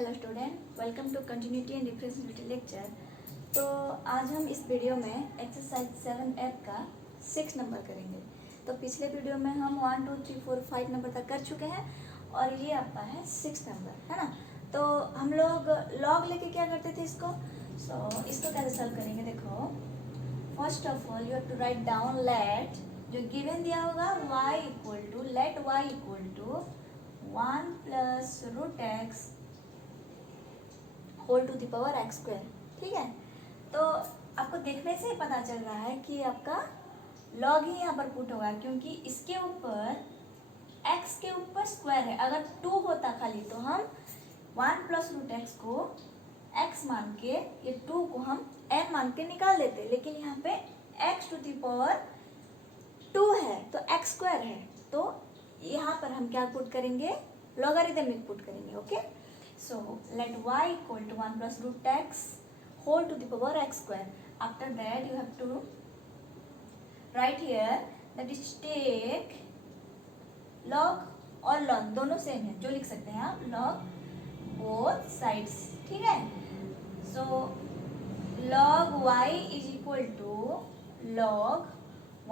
Hello student, welcome to continuity and differentiability lecture. तो आज हम इस वीडियो में एक्सरसाइज 7F का 6 नंबर करेंगे। तो पिछले वीडियो में हम 1 2 3 4 5 नंबर तक कर चुके हैं और ये आपका है 6 नंबर, है ना। तो हम लोग लॉग लेके क्या करते थे इसको, इसको कैसे सॉल्व करेंगे। देखो, first of all you have to write down let, जो गिवन दिया होगा y equal to let y equal to 1 plus root x whole to the power x square. ठीक है, तो आपको देखने से ही पता चल रहा है कि आपका लॉग ही यहाँ पर पुट होगा, क्योंकि इसके ऊपर x के ऊपर स्क्वायर है। अगर 2 होता खाली तो हम 1 प्लस रूट एक्स को x मान के, ये 2 को हम n मान के निकाल देते, लेकिन यहाँ पे x टू द पावर 2 है तो x स्क्वायर है, तो यहाँ पर हम क्या पुट करेंगे, लॉगरिथमिक पुट करेंगे। Okay, so let y equal to 1 plus root x whole to the power x square. After that you have to write here, that is take log और log दोनों सेम है, जो लिख सकते हैं आप log both sides। ठीक है, so log y is equal to log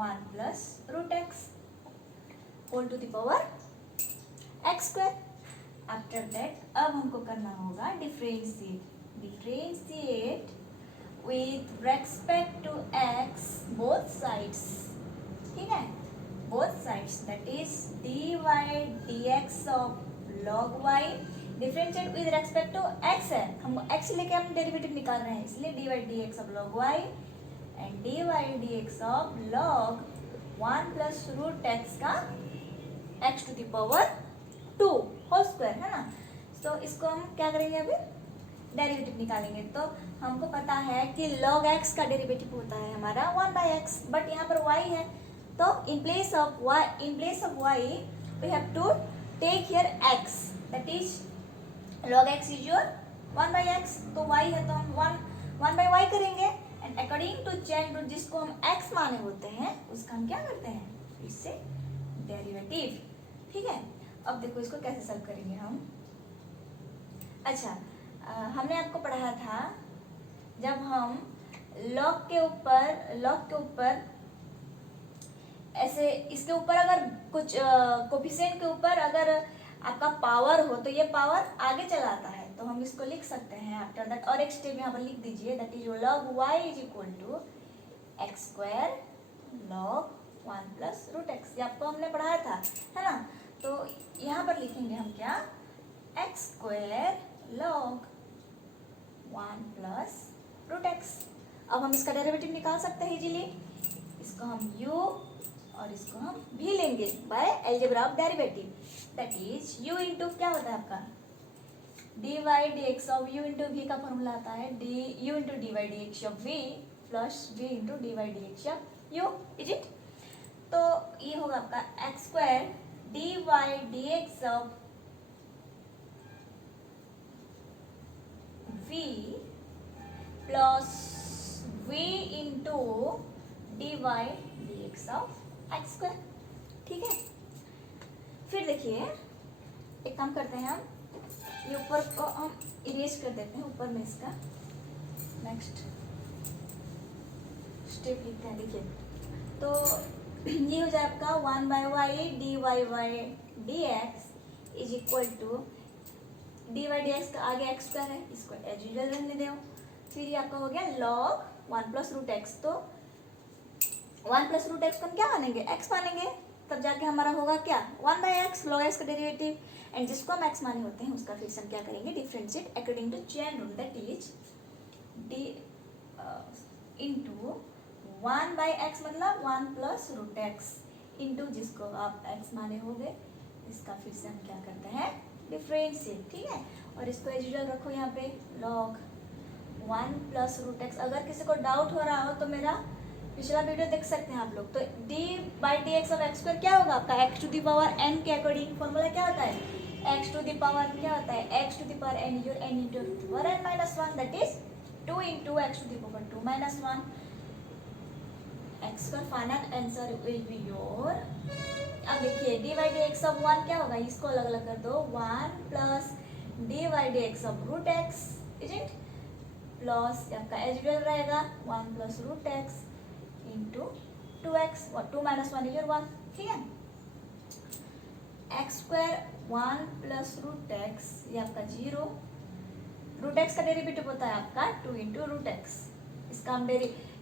1 plus root x whole to the power x square। After that अब हमको करना होगा differentiate with respect to x both sides. ठीक है, both sides, that is d y d x of log y. Differentiate with respect to x है, हम x लेके हम डेरिवेटिव निकाल रहे हैं, इसलिए d y d x of log y and d y d x of log 1 plus root x का x to the power 2 whole square, है ना। तो इसको हम क्या करेंगे, अभी डेरिवेटिव निकालेंगे। तो हमको पता है कि log x का डेरिवेटिव होता है हमारा 1/x, बट यहाँ पर y है, तो in place of y we have to take here x, that is log x is your 1/x, तो y है तो हम 1/y करेंगे, and according to chain rule जिसको हम x माने होते हैं उसका हम क्या करते हैं, इससे डेरिवेटिव। ठीक है, अब देखो इसको कैसे सॉल्व करेंगे हम। अच्छा, हमने आपको पढ़ाया था जब हम लॉग के ऊपर ऐसे, इसके ऊपर अगर कुछ कोफिशिएंट के ऊपर अगर आपका पावर हो तो ये पावर आगे चला आता है, तो हम इसको लिख सकते हैं आफ्टर दैट। और एक स्टेप यहाँ पर लिख दीजिए, that is log y is equal to x square log 1 plus root x, ये आपको हमने पढ़ाया था, है ना। तो यहाँ पर लिखेंगे हम क्या, x square log 1 plus root x. अब हम इसका डेरिवेटिव निकाल सकते हैं इजीली, इसको हम u और इसको हम v लेंगे by algebra of derivative, that is u into क्या होता है आपका d y d x of u into v का फॉर्मूला आता है u into d y d x of v plus v into d y d x of u, is it. तो ये होगा आपका x square d y d x of v plus v into d y d x of x square. ठीक है, फिर देखिए एक काम करते हैं हम, ये ऊपर को हम इरेज कर देते हैं, ऊपर में इसका नेक्स्ट स्टेप लिखते हैं। देखिए, तो ये हो जाए आपका 1/y d y y d x is equal to d y d x का आगे एक्स स्क्वायर है, इसको एज यूजुअल रहने दो। फिर ये आपका हो गया लॉग 1 प्लस रूट एक्स, तो 1 प्लस रूट एक्स को हम क्या मानेंगे, एक्स मानेंगे, तब जाके हमारा होगा क्या 1/x लॉग एक्स का डेरिवेटिव, एंड जिसको हम एक्स माने होते हैं उसका फिर से हम क्या करेंगे, differentiate according to chain rule, that is D into 1/x मतलब 1 प्लस रूट एक्स इंटू जिसको आप x माने होंगे, इसका फिर से हम क्या करते हैं, डिफरेंशिएट। ठीक है, और इसको एज यूजुअल रखो यहाँ पे log 1 प्लस रूट एक्स। अगर किसी को डाउट हो रहा हो तो मेरा पिछला वीडियो देख सकते हैं आप लोग। तो d by d x of x square क्या होगा आपका, x to the power n के अकॉर्डिंग फॉर्मूला क्या होता है, एक्स टू द पावर क्या होता है, x to the power n your n into power n minus 1, that is 2 into x to the power 2 minus 1। X का final answer will be your, अब देखिए d by d x of 1 क्या होगा, इसको अलग अलग कर दो, 1 plus d by d x of root x is it plus आपका एज यूजुअल रहेगा 1 plus root x into 2x, 2 minus 1 is 1, ठीक है। X square 1 plus root x, ये आपका 0, रूट एक्स का डेरिवेटिव होता है आपका 2 इंटू रूट एक्स। इसका हम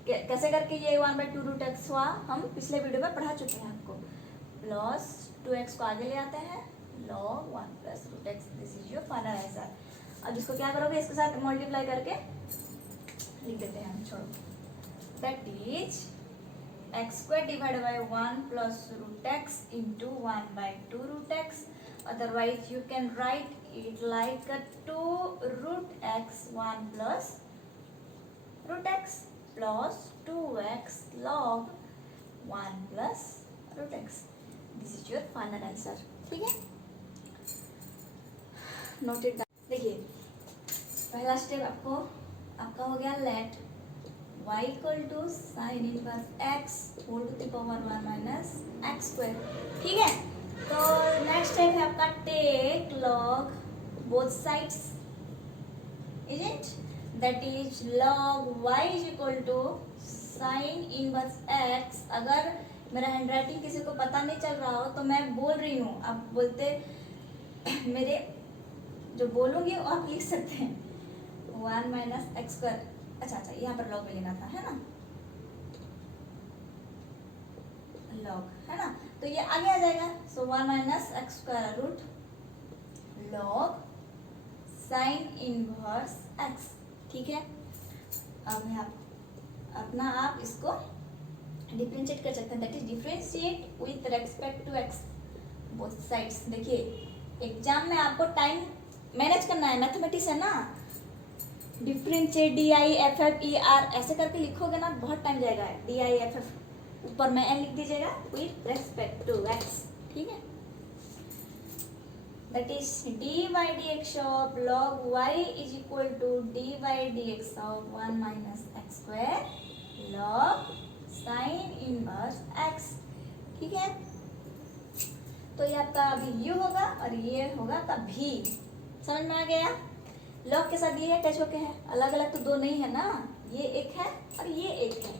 कैसे करके ये 1/2 रूट एक्स हुआ, हम पिछले वीडियो में पढ़ा चुके हैं आपको। प्लस 2x को आगे ले आते हैं, log 1 plus root x, this is your final answer. अब इसको क्या करोगे, इसके साथ मल्टीप्लाई करके लिख देते हैं हम, छोड़ो। That is x square divide by 1 plus root x into 1/2 root x, otherwise you can write it like a 2 root x 1 plus root x plus 2x log 1 plus root x. This is your final answer. ठीक है, noted. देखिए पहला step आपका हो गया, let y equal to sine inverse x whole to the power 1 minus x square, ठीक है। तो नेक्स्ट स्टेप है आपका take log both sides, is it, that is log y is equal to sine inverse x। अगर मेरा handwriting किसी को पता नहीं चल रहा हो तो मैं बोल रही हूँ, आप बोलते मेरे जो बोलूँगी वो आप लिख सकते हैं, 1 माइनस एक्स स्क्वायर। अच्छा, यहाँ पर लॉग में लेना था, है ना, लॉग, है ना, तो ये आगे आ जाएगा। So 1 minus x square root log sine inverse x, ठीक है। अब यहाँ अपना आप इसको डिफरेंशिएट कर सकते हैं, that is differentiate with respect to x both sides. देखिए एग्जाम में आपको टाइम मैनेज करना है, मैथमेटिक्स है ना, डिफरेंशिएट DIFF ER ऐसे करके लिखोगे ना बहुत टाइम जाएगा। DIFF ऊपर में n लिख दीजिएगा विथ रेस्पेक्ट टू x, ठीक है। That is dy dx of log y is equal to dy dx ऑफ 1 minus x square log sine inverse x, ठीक है। तो ये आपका अभी u होगा और ये होगा आपका v, समझ में आ गया। लॉग के साथ ये अटैच होके है, अलग अलग तो दो नहीं है ना, ये एक है और ये एक है।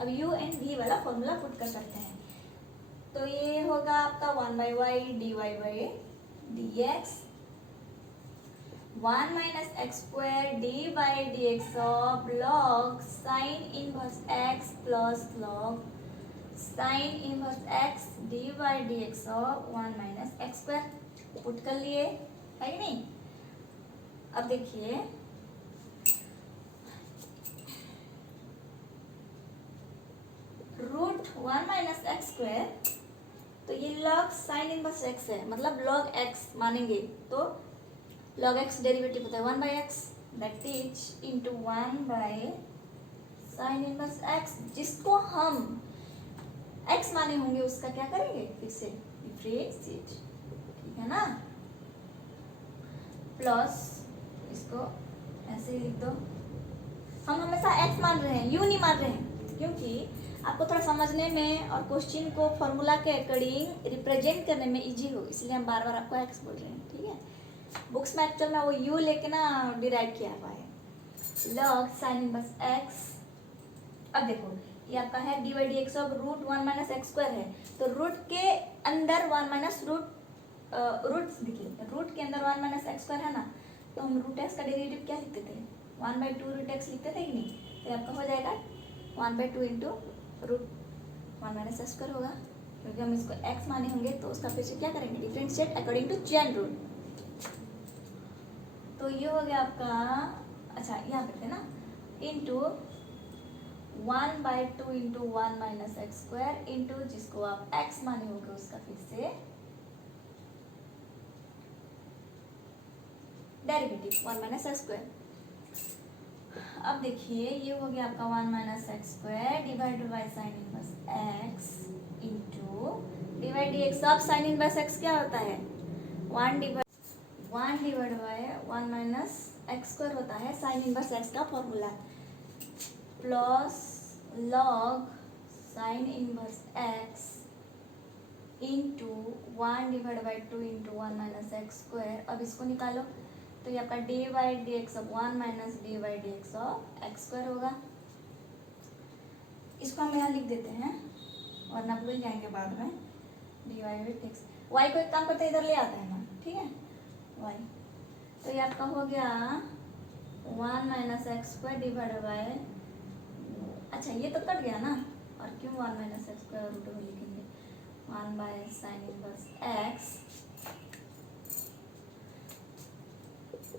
अब u एंड v वाला फॉर्मूला पुट कर सकते हैं, तो ये होगा आपका 1/y dy by dx 1 minus x square D by d x of log sine inverse x plus log sine inverse x D by d x of 1 minus x square put कर लिए, है कि नहीं। अब देखिए रूट 1 माइनस एक्स स्क्वायर, तो ये log sine inverse x है, मतलब लॉग x मानेंगे तो लॉग x डेरिवेटिव होता है 1/x, that is into 1 by sine inverse x, जिसको हम x माने होंगे उसका क्या करेंगे, फिर से डिफरेंशिएट, ठीक है ना, प्लस इसको ऐसे ही लिख दो। हम हमेशा x मान रहे हैं, u नहीं मान रहे हैं, क्योंकि आपको थोड़ा समझने में और क्वेश्चन को फॉर्मूला के अकॉर्डिंग रिप्रेजेंट करने में इजी हो, इसलिए हम बार बार आपको x बोल रहे हैं, ठीक है। बुक्स में एक्चुअल में वो u लेके ना डिराइव किया हुआ है, लॉग साइन इनवर्स x। अब देखो ये आपका है d by d x of root 1 minus x square है, तो रूट के अंदर 1 माइनस रूट देखिए रूट के अंदर 1 माइनस एक्स स्क्वायर है ना, तो हम रूट एक्स का डेरिवेटिव क्या लिखते थे, 1/2 रूट एक्स लिखते थे कि नहीं, तो आपका हो जाएगा 1/2 into root 1 minus x square होगा, क्योंकि हम इसको x माने होंगे तो उसका फिर से क्या करेंगे, differentiate according to chain rule. तो ये हो गया आपका, अच्छा यहाँ पे थे ना, into 1/2 into 1 minus x square into जिसको आप x माने होंगे उसका फिर से डेरिवेटिव 1 माइनस एक्स स्क्वायर। अब देखिए ये हो गया आपका 1 minus x square divided by sine inverse x into divide x of sine inverse x क्या होता है, 1 divide by 1 minus x square होता है साइन इनवर्स एक्स का formula, plus log sine inverse x into 1 divide by 2 into 1 minus x square. अब इसको निकालो, तो ये आपका d y d x of 1 minus d y d x of x square होगा। इसको हम यहाँ लिख देते हैं वरना भूल जाएंगे बाद में। D y d x, y को एक काम करते इधर ले आते हैं ना, ठीक है, वाई। तो ये आपका हो गया 1 minus x square divide by, अच्छा ये तो कट गया ना, और क्यों 1 माइनस एक्स स्क्वायर रूट में लिखेंगे, 1 by sine inverse x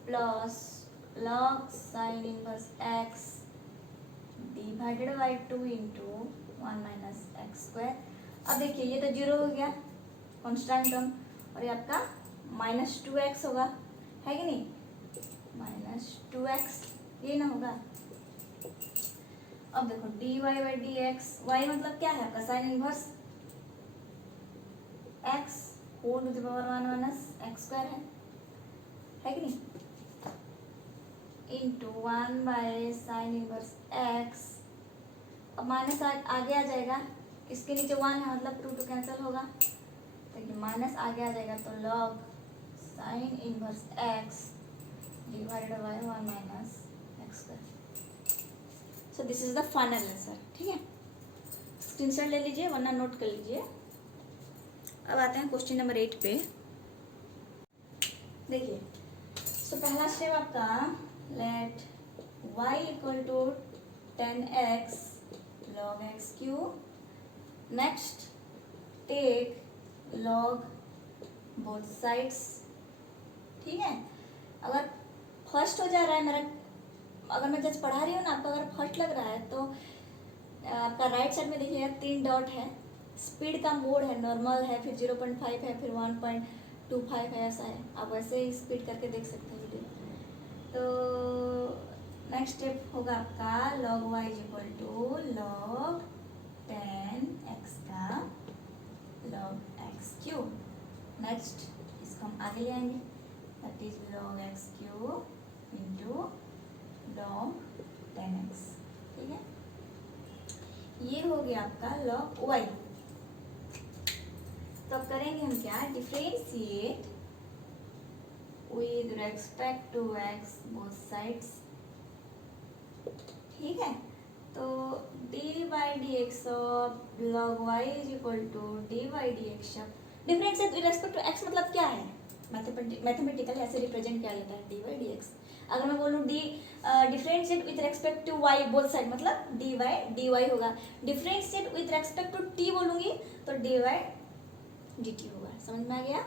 plus log sine inverse x divided by 2 into 1 minus x square. अब देखिए ये तो जीरो हो गया कॉन्स्टेंट टर्म, और ये आपका -2x होगा, है कि नहीं, -2x, ये ना होगा। अब देखो dy by d x, y मतलब क्या है आपका sine inverse x whole to the power 1 minus x square है कि नहीं, into 1 by sine inverse x। अब माइनस आगे आ जाएगा, इसके नीचे 1 है मतलब 2 कैंसिल होगा, तो ये माइनस आगे आ जाएगा, तो log sine inverse x divided by 1 minus x square. So this is the final answer, ठीक है, स्क्रीनशॉट ले लीजिए वरना नोट कर लीजिए। अब आते हैं क्वेश्चन नंबर 8 पे। देखिए सो पहला स्टेप आपका let y equal to 10x log x cube, next take log both sides, ठीक है। अगर फर्स्ट हो जा रहा है मेरा, अगर मैं जस्ट पढ़ा रही हूँ ना आपको, अगर फर्स्ट लग रहा है तो आपका राइट साइड में देखिएगा 3 डॉट है, स्पीड का मोड है, नॉर्मल है, फिर 0.5 है, फिर 1.25 है, ऐसा है, आप वैसे ही स्पीड करके देख सकते हैं वीडियो। तो नेक्स्ट स्टेप होगा आपका log y equal to log 10x का log x क्यूब, नेक्स्ट इसको हम आगे ले आएंगे, that is log x cube into log 10x, ठीक है। ये हो गया आपका log y। तो अब करेंगे हम क्या, differentiate with respect to x both sides, ठीक है। तो d by d x of log y is equal to d by d x of, differentiate with respect to x मतलब क्या है, मैथमेटिकल ऐसे रिप्रेजेंट किया जाता है डी बाई डी एक्स। अगर मैं बोलूँ d differentiate with respect to y both side मतलब डी बाई डी वाई होगा, differentiate with respect to t बोलूँगी तो डी बाई डी टी होगा, समझ में आ गया।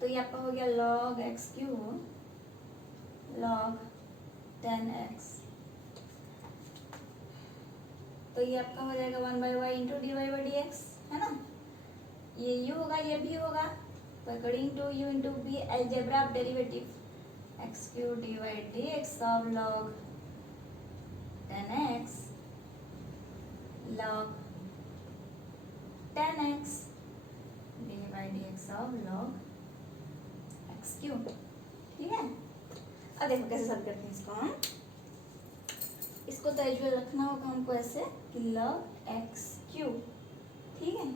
तो ये आपका हो गया log x cube log 10x, तो ये आपका हो जाएगा 1 by y into d y by d x, है ना, ये u होगा ये भी होगा, तो according to u into v algebra of derivative x cube d y d x of log 10x log 10x d by d x of log x cube, ठीक है। अब देखो कैसे सॉल्व करते हैं इसको हम, इसको तो एजुअल रखना होगा हमको ऐसे कि log x क्यूब, ठीक है।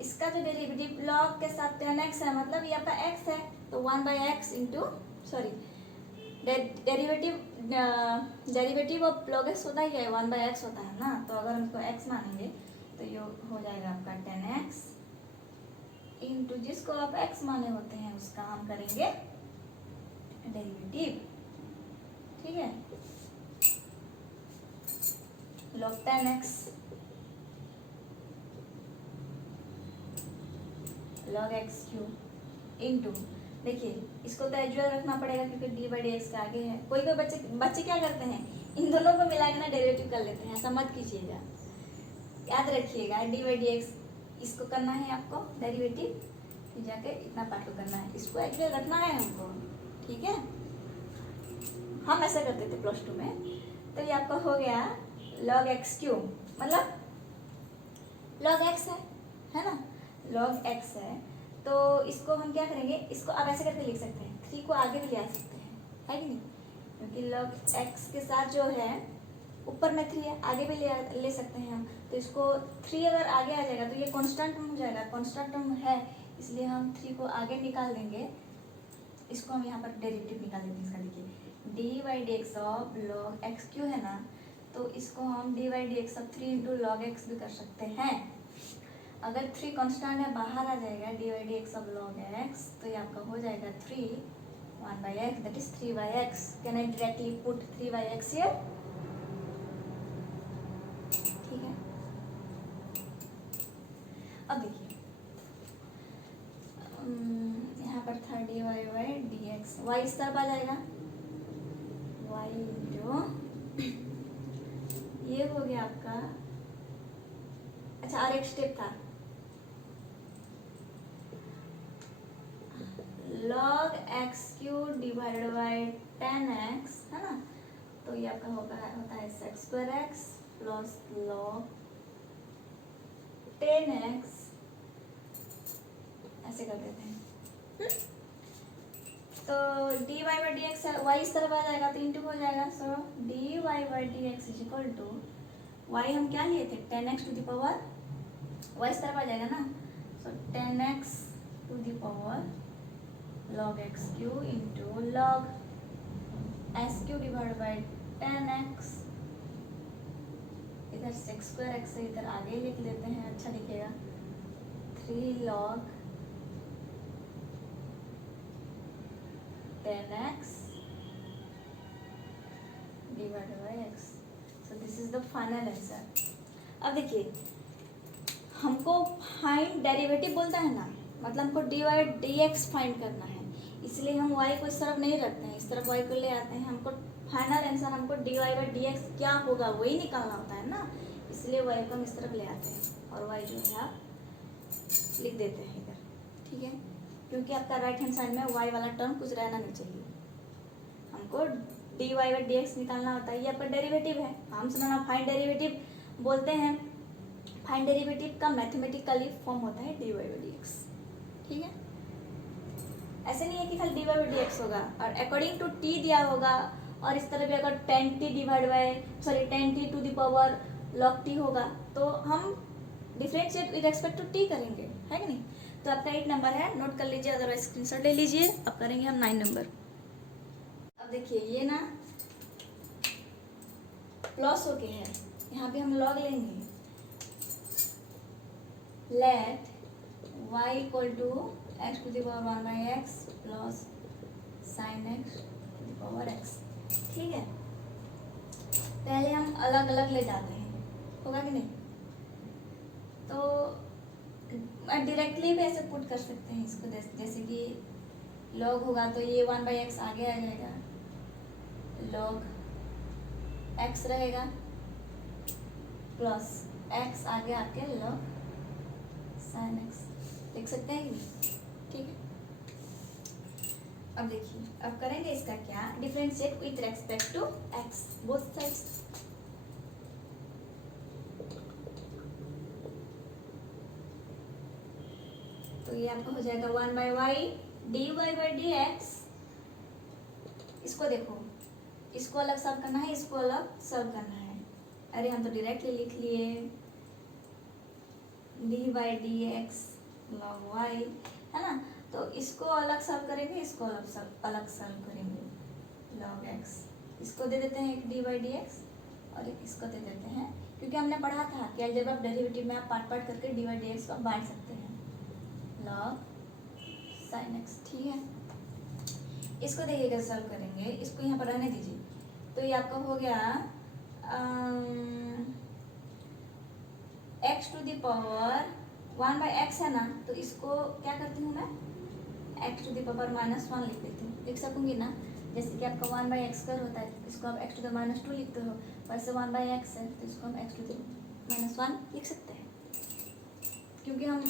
इसका जो डेरिवेटिव log के साथ 10x है मतलब ये आपका x है, तो 1 by x into sorry derivative of log x होता ही है 1 बाई एक्स होता है ना, तो अगर हम इसको x मानेंगे तो ये हो जाएगा आपका 10x इंटू जिसको आप x माने होते हैं उसका हम करेंगे डेरिवेटिव, ठीक है, log 10x log x cube into, देखिए इसको तो एजुअल रखना पड़ेगा क्योंकि डी बाई डी एक्स के आगे है। कोई कोई बच्चे क्या करते हैं, इन दोनों को मिला के ना डेरिवेटिव कर लेते हैं, ऐसा मत कीजिएगा, याद रखिएगा डी बाई डी एक्स इसको करना है आपको डेरिवेटिव, फिर जाके इतना पार्ट को करना है, इसको एजुअल रखना है हमको, ठीक है। हम ऐसा करते थे +2 में। तो ये आपका हो गया log x क्यूब मतलब log x है ना, log x है, तो इसको हम क्या करेंगे, इसको आप ऐसे करके लिख सकते हैं, 3 को आगे भी ले आ सकते हैं, है कि नहीं, क्योंकि log x के साथ जो है ऊपर में 3 है, आगे भी ले सकते हैं हम, तो इसको 3 अगर आगे आ जाएगा तो ये कांस्टेंट टर्म हो जाएगा, कांस्टेंट टर्म है इसलिए हम 3 को आगे निकाल देंगे, इसको हम यहाँ पर डेरिवेटिव निकाल देते हैं इसका। देखिए d by d x of log x Q है ना, तो इसको हम D by d x of 3 into log x भी कर सकते हैं। अगर 3 कांस्टेंट है बाहर आ जाएगा d by d x of log x, तो ये आपका हो जाएगा 3 1 by x that is 3 by x. Can I directly put 3 by x here? ठीक है। अब देखिए यहाँ पर था d y by d x, y इस तरफ आ जाएगा, वाई इंटू ये हो गया आपका। अच्छा और एक स्टेप था, log x q divided by 10x है ना, तो ये आपका होता है sec square x plus log 10x, ऐसे कर देते हैं। तो d y by d x y इस तरफ आ जाएगा तो इंटू हो जाएगा। So d y by d x is equal to y हम क्या लिए थे 10x to the power, Y इस तरफ आ जाएगा ना, so 10x to the power log x cube into log x cube divide by 10x, इधर सेक्स स्क्वायर एक्स है, इधर आगे लिख लेते हैं, अच्छा दिखेगा। 3 log 10x divided by x. So this is the final answer. अब देखिए हमको फाइंड डेरिवेटिव बोलता है ना, मतलब हमको d y d x find करना है, इसलिए हम y को इस तरफ नहीं रखते हैं, इस तरफ y को ले आते हैं। हमको फाइनल आंसर हमको d y by d x क्या होगा वही निकालना होता है ना, इसलिए y को हम इस तरफ ले आते हैं और y जो है आप लिख देते हैं इधर। ठीक है, क्योंकि आपका राइट हैंड साइड में y वाला टर्म कुछ रहना नहीं चाहिए, हमको d y by d x निकालना होता है। ये आपका डेरिवेटिव है, हम सुना फाइंड डेरिवेटिव बोलते हैं। फाइंड डेरिवेटिव का मैथमेटिकली फॉर्म होता है d y by d x. ठीक है, ऐसे नहीं है कि खाली d y by d x होगा और अकॉर्डिंग टू टी दिया होगा, और इस तरह भी अगर 10t divide by 10t to the power log t होगा तो हम differentiate with respect to t करेंगे, है कि नहीं। तो आपका 8 नंबर है, नोट कर लीजिए, अदरवाइज स्क्रीनशॉट ले लीजिए। अब करेंगे हम 9 नंबर। अब देखिए ये ना प्लस होके है, यहाँ पे हम लॉग लेंगे। Let y equal to x to the power 1 by x plus sine x to the power x. ठीक है, पहले हम अलग अलग ले जाते हैं, होगा कि नहीं। तो डायरेक्टली भी ऐसे पुट कर सकते हैं इसको, जैसे कि log होगा तो ये 1 बाई एक्स आगे आ जाएगा, log x रहेगा प्लस x आगे आके log sin x लिख सकते हैं कि ठीक है। अब देखिए अब करेंगे इसका क्या, differentiate with respect to x both sides. तो ये आपका हो जाएगा 1 by y d y by d x. इसको देखो, इसको अलग सॉल्व करना है, इसको अलग सॉल्व करना है। अरे हम तो डायरेक्टली लिख लिए d by d x log y, है ना। तो इसको अलग सॉल्व करेंगे, इसको अलग सॉल्व करेंगे लॉग एक्स। इसको दे देते हैं एक डी बाई डी एक्स और एक इसको दे देते हैं, क्योंकि हमने पढ़ा था कि अलजेब्रा ऑफ डेरिवेटिव में आप पार्ट पार्ट करके डी बाई डी एक्स को बांट सकते हैं, लॉग साइन एक्स। ठीक है, इसको देखिए कैसे सॉल्व करेंगे, इसको यहाँ पर रहने दीजिए। तो ये आपका हो गया x to the power 1 by x है ना, तो इसको क्या करती हूँ मैं, एक्स टू द पावर -1 लिख देती हूँ, लिख सकूँगी ना। जैसे कि आपका 1 बाई एक्स स्क्वायर होता है, इसको आप एक्स टू द -2 लिखते हो, वैसे 1 बाई एक्स है तो इसको हम एक्स टू द -1 लिख सकते हैं। क्योंकि हम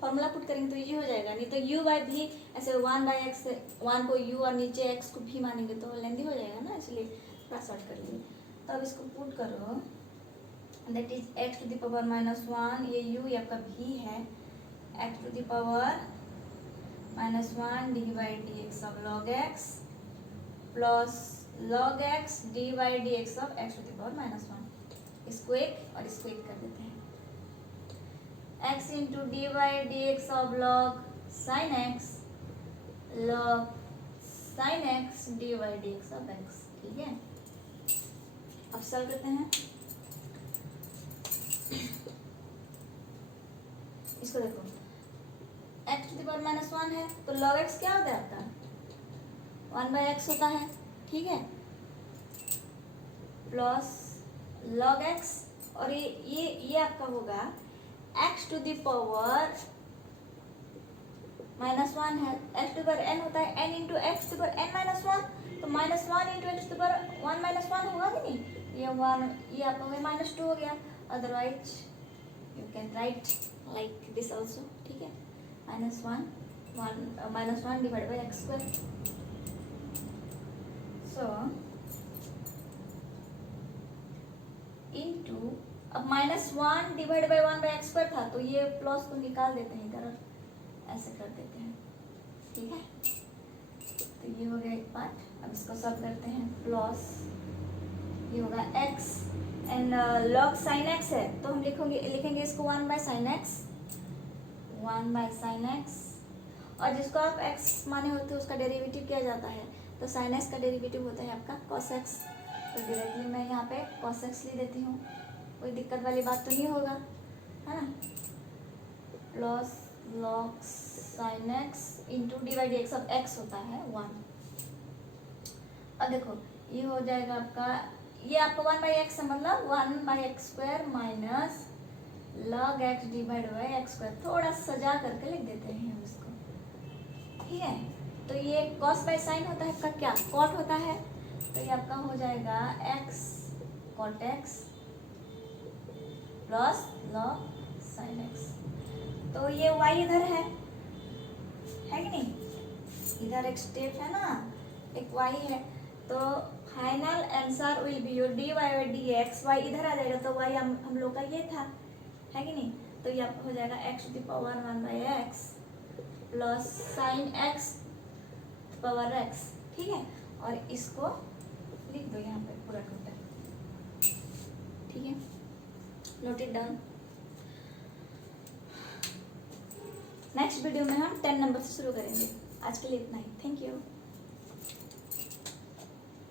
फॉर्मूला पुट करेंगे तो ये हो जाएगा, नहीं तो u बाई भी ऐसे 1 बाई एक्स 1 को u और नीचे x को भी मानेंगे तो लेंदी हो जाएगा ना, इसलिए थोड़ा शॉर्ट कर लिए। तो अब इसको पुट करो, that is x to the power -1, ये u ये आपका v है, x to the power -1 d by d x of log x plus log x d by d x of x to the power -1। इसको एक और इसको एक कर देते हैं, x into d by d x of log sine x log sine x d y d x of x. ठीक है, अब सॉल्व करते हैं। इसको देखो, x to the power minus one है तो लॉग एक्स क्या होता है आपका 1/x होता है। ठीक है, प्लस लॉग एक्स, और ये आपका होगा x to the power minus one है, एक्स टू पावर एन होता है, n into x to power n minus one, तो minus one into x to power one minus one होगा कि नहीं, ये वन, ये आपका हो गया माइनस टू हो गया। Otherwise you can write like this also. ठीक है, minus one divide by x square. So into, अब minus one divide by one by x square था तो ये प्लस को निकाल देते हैं इधर, ऐसे कर देते हैं। ठीक है, तो ये हो गया एक पार्ट। अब इसको सॉल्व करते हैं। प्लस ये होगा x and log sign x है तो हम लिखेंगे इसको 1/sin x, 1/sin x, और जिसको आप x माने होते हैं उसका डेरिवेटिव किया जाता है, तो sin x का डेरिवेटिव होता है आपका cos x। तो डायरेक्टली मैं यहाँ पे cos x लिख देती हूँ, कोई दिक्कत वाली बात तो नहीं होगा, है ना। Plus log sin x into divide x of x होता है 1। अब देखो ये हो जाएगा आपका, ये आपका 1/x है, मतलब 1/x square minus log x divide by x square. थोड़ा सजा करके लिख देते हैं हम इसको। ठीक है, तो ये cos बाई साइन होता है, का क्या cot होता है, तो ये आपका हो जाएगा x cot x plus log sin x। तो ये y इधर है कि नहीं, इधर एक स्टेप है ना, एक y है, तो final answer will be your d y by d x. Y इधर आ जाएगा तो y हम लोग का ये था, है कि नहीं, तो ये आपका हो जाएगा x to the power 1/x plus sine x power x। ठीक है, और इसको लिख दो यहाँ पे पूरा टोटल। ठीक है, note it down. Next video में हम 10 नंबर से शुरू करेंगे। आज के लिए इतना ही, थैंक यू।